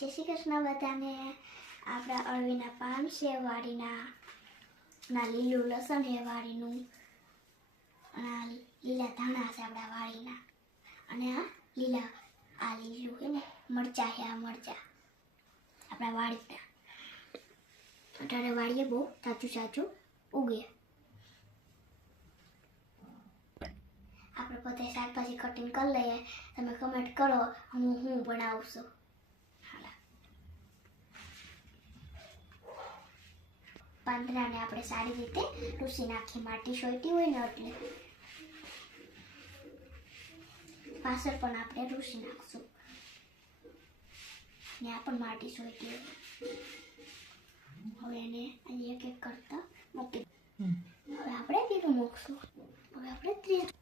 જય શ્રી કૃષ્ણ બધાને આપણા અળવીના પાન છે વાડીના ના લીલું લસણ છે વાડીનું લીલા ધાણા છે આપણા વાડીના અને આ લીલા આ લીલું છે ને મરચાં છે આ મરચાં આપણા વાડીના અત્યારે વાડીએ બહુ સાચું સાચું ઉગે આપણે પોતે શાકભાજી કટિંગ કરી લઈએ તમે કમેન્ટ કરો હું હું બનાવું છું હાલા પાંદડાને આપણે સારી રીતે રૂસી નાખી માટી સોયટી હોય ને એટલે પાછળ પણ આપણે રૂસી નાખશું. ને આ પણ માટી સોયટી હોય. હવે એને અહીં એક એક કરતા મૂકી હવે આપણે બીજું મૂકશું. હવે આપણે ત્રીજું.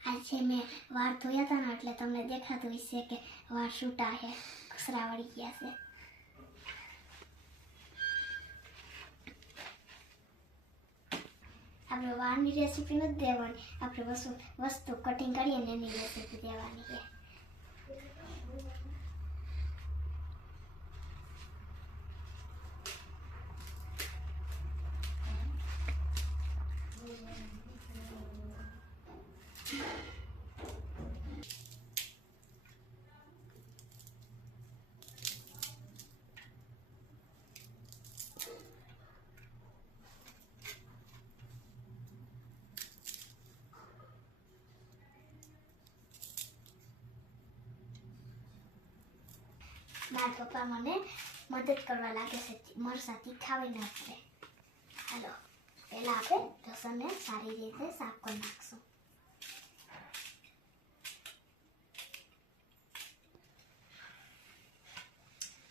આજે મેં વાળ ધોયા હતા ને એટલે તમને દેખાતું હશે કે વાળ છૂટા છે ખસરા વળી ગયા છે. આપણે વાળની રેસીપી નથી દેવાની. આપણે વસ્તુ વસ્તુ કટિંગ કરીએ ને એની રેસીપી દેવાની છે. મારા પપ્પા મને મદદ કરવા લાગે છે. મરસા તીખાવી નાખે હાલો, પહેલાં આપણે લસણને સારી રીતે સાફ કરી નાખશું.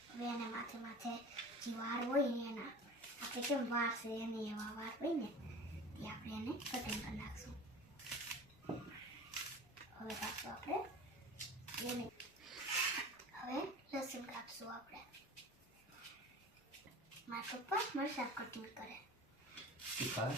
હવે એના માથે માથે જે વાળ હોય એના, આપણે કેમ વાળ છે, એની એવા વાળ હોય ને, એ આપણે એને કટિંગ કરી નાખશું. હવે પાછું આપણે એને, હવે લસણ કાપશું આપણે. મારા પપ્પા મરચાં કટિંગ કરે. તીખા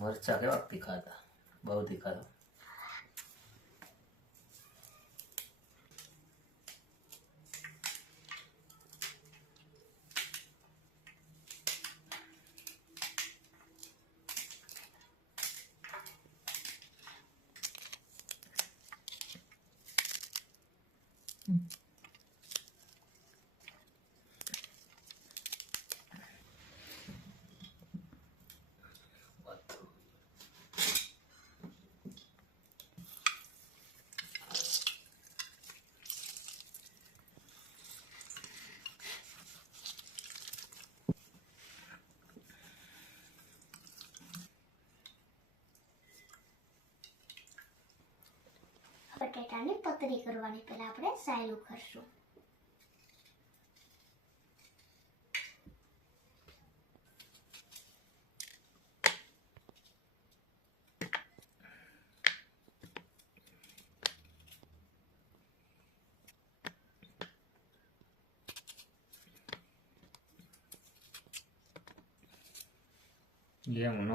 મરચા કેવા તીખા હતા બહુ તીખા હતા બધું પતરી કરવાની પહેલા આપણે સાયલું કરશું. Yeah, ન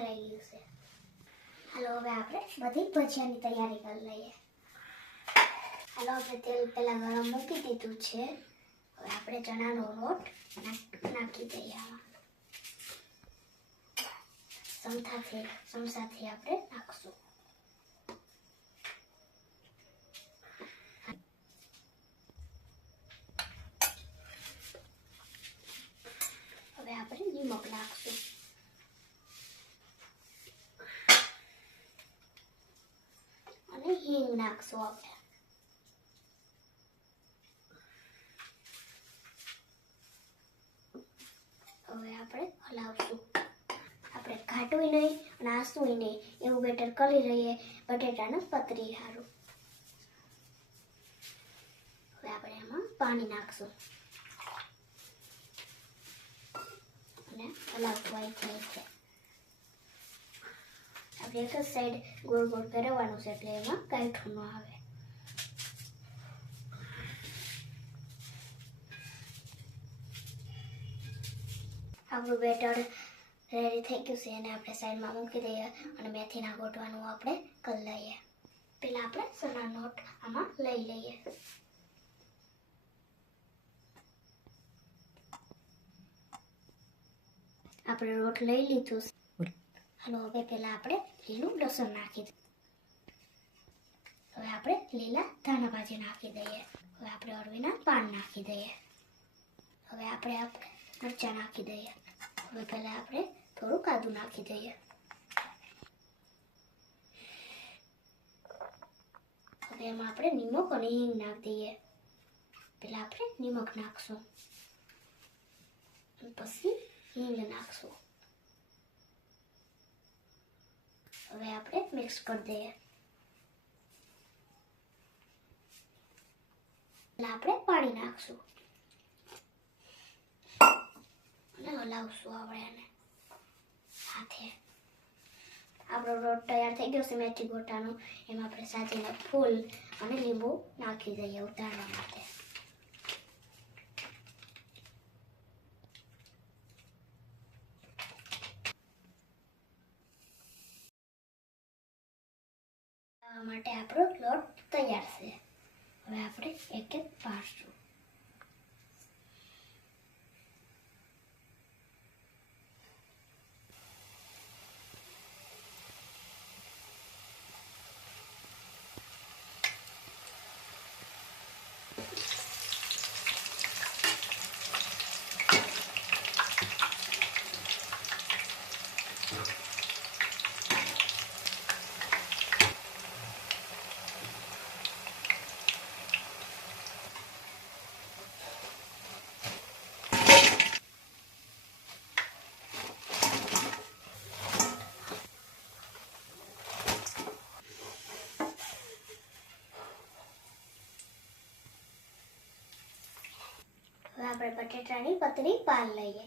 તરાઈ ગયું છે. હાલો, હવે આપણે બધી ભજીયાની તૈયારી કરી લઈએ. હાલો, આપણે તેલ પહેલાં ગરમ મૂકી દીધું છે. હવે આપણે ચણાનો લોટ નાખ- નાખી દઈએ આમાં. સમસાથી ચમચાથી આપણે નાખશું હવે આપણે નિમક નાખશું અને નાખશું હવે આપણે હલાવશું. આપણે ઘાટું નહીં અને આસું નહીં. એવું બેટર કરી લઈએ, બટેટાને પતરી સારું હવે આપણે એમાં પાણી નાખશું. અને હલાવતું આવી જાય છે. આપણે એક સાઈડ ગોળ ગોળ ફેરવવાનું છે એટલે એમાં કાંઠું ન આવે આપણું બેટર રેડી થઈ ગયું છે અને આપણે સાઈડમાં મૂકી દઈએ અને મેથીના ગોટવાનું આપણે કરી લઈએ પેલા આપણે સોના નોટ આમાં લઈ લઈએ આપણે રોટ લઈ લીધું હાલો હવે પહેલાં આપણે લીલું લસણ નાખી હવે આપણે લીલા ધાણા ભાજી નાખી દઈએ. હવે આપણે અળવીના પાન નાખી દઈએ. હવે આપણે આપણે મરચાં નાખી દઈએ. હવે પહેલાં આપણે થોડું કાદુ નાખી દઈએ. હવે એમાં આપણે નિમક અને હિંગ નાખી દઈએ. પહેલાં આપણે નિમક નાખશું. પછી હિંગ નાખશું. હવે આપણે મિક્સ કરી દઈએ આપણે પાણી નાખશું અને હલાવશું આપણે એને હાથે આપણો રોટ તૈયાર થઈ ગયો છે મેથી ગોટાનો એમાં આપણે સાચીને ફૂલ અને લીંબુ નાખી દઈએ ઉતારવા માટે આ માટે આપણો લોટ તૈયાર છે. હવે આપણે એક એક પાડશું હવે આપણે બટેટાની પતરી પાલ લઈએ.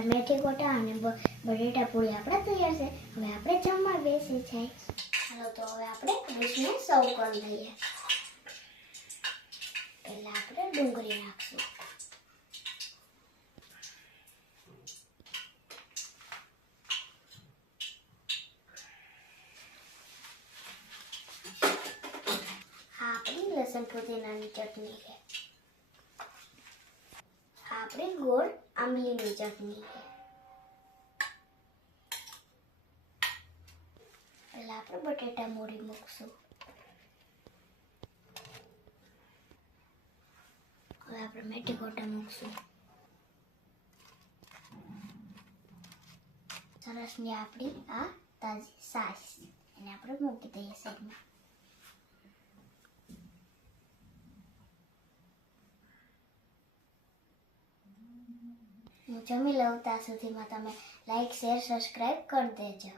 આપણે મેથી ગોટા અને બટેટા પૂરી આપણે તૈયાર છે. હવે આપણે જમવા બેસી જાય. ચાલો તો હવે આપણે ડીશને સર્વ કરી લઈએ. પહેલાં આપણે ડુંગળી નાખશું. આપણી લસણ પુદીનાની ચટણી છે. આપણે ગોળ આંબલીની ચટણી. પહેલા આપણે બટેટા મોરી મૂકશું. હવે આપણે મેથી ગોટા મૂકશું. સરસની આપણી આ તાજી સાસ. એને આપણે મૂકી દઈએ સાઈડમાં. હું જમી લઉં ત્યાં સુધીમાં તમે લાઈક શેર સબસ્ક્રાઈબ કરી દેજો.